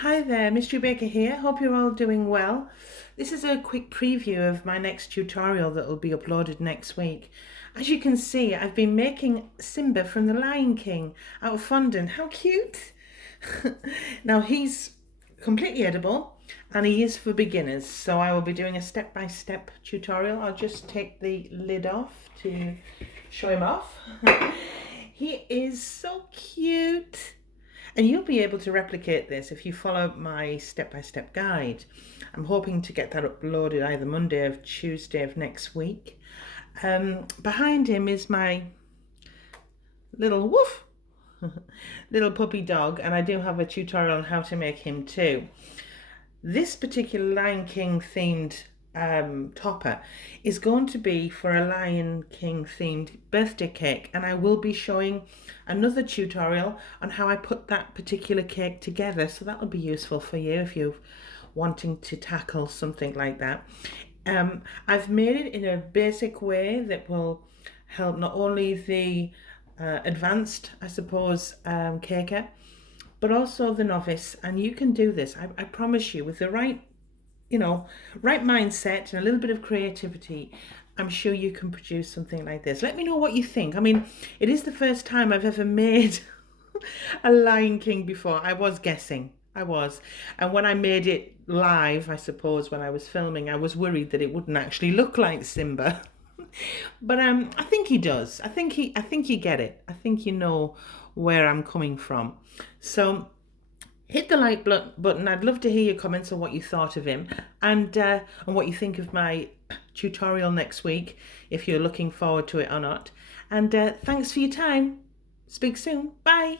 Hi there, Mystery Baker here. Hope you're all doing well. This is a quick preview of my next tutorial that will be uploaded next week. As you can see, I've been making Simba from The Lion King out of fondant. How cute! Now he's completely edible and he is for beginners, so I will be doing a step-by-step tutorial. I'll just take the lid off to show him off. He is so cute. And you'll be able to replicate this if you follow my step-by-step guide. I'm hoping to get that uploaded either Monday or Tuesday of next week. Behind him is my little woof, little puppy dog, and I do have a tutorial on how to make him too. This particular Lion King themed topper is going to be for a Lion King themed birthday cake, and I will be showing another tutorial on how I put that particular cake together, so that'll be useful for you if you're wanting to tackle something like that. I've made it in a basic way that will help not only the advanced, I suppose, caker, but also the novice. And you can do this, I promise you, with the right mindset and a little bit of creativity. I'm sure you can produce something like this. Let me know what you think. I mean, it is the first time I've ever made a Lion King before. I was guessing. I was. And when I made it live, I suppose, when I was filming, I was worried that it wouldn't actually look like Simba. But I think he does. I think you get it. I think you know where I'm coming from. So hit the like button. I'd love to hear your comments on what you thought of him and what you think of my tutorial next week, if you're looking forward to it or not. And thanks for your time. Speak soon. Bye.